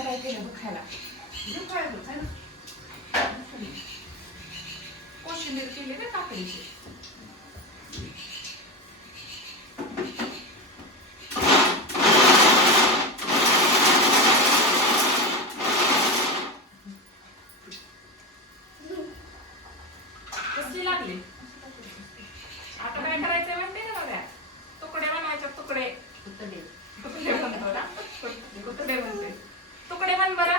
मला काय केलं बघ खायला. कोशिंबीर केली ना काकडीची. कसली लागली. आता काय करायचंय म्हणते ना बघा. तुकडे बनवायचे. तुकडे तुकडे बनतो ना. तुकडे बनते. तुकडे बन बरं.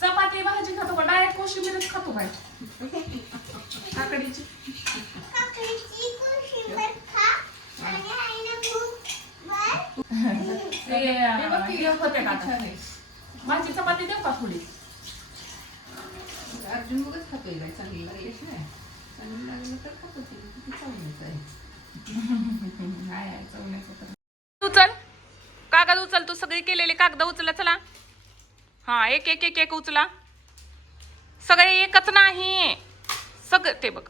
चपाती भाजी खातो का डायरेक्ट कोशिंबीरच खातो काय काकडीची. भाजी चपाती देऊ का थोडी. अर्जुन मगच खातोय काय चांगली लागेल नाही चांगली लागलं तर खातो किती चांगलंच आहे. उचल कागद उचल. तू सगळी केलेली कागद उचला. चला हा एक एक एक एक उचला. सगळे एकच नाही सगळं ते बघ.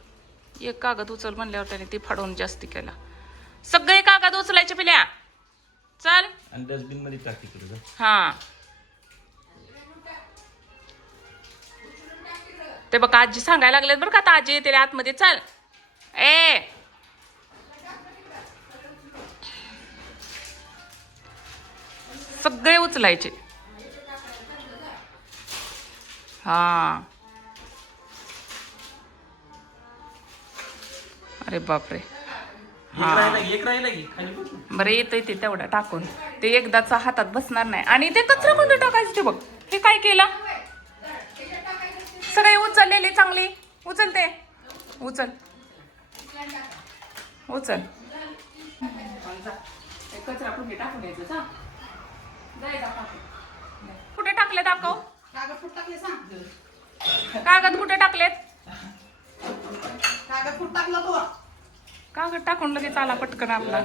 एक कागद उचल म्हणल्यावर त्याने ती फाडून जास्ती केला. सगळे कागद उचलायचे पिल्या. चल आणि डस्टबिन मध्ये टाक तिकडे. हा ते बघ आजी सांगायला लागलेत बरं का. आता आजी येते आतमध्ये. चल ए सगळे उचलायचे. हा अरे बापरे. एक राहिला की खाली बघ. बरं येतंय ते तेवढं टाकून. ते एकदाचा हातात बसणार नाही. आणि ते कचरा कोणतं टाकायचं ते बघ. हे काय केलं. सगळे उचललेले चांगली. उचल ते उचल उचल. कचरा कुठे टाकून यायचं. कुठे टाकले दाखव. कागद फुट टाकले सांग. कागद कुठे टाकलेत. कागद फुट टाकला तो. कागद टाकून लगेच आला पटकन आपला.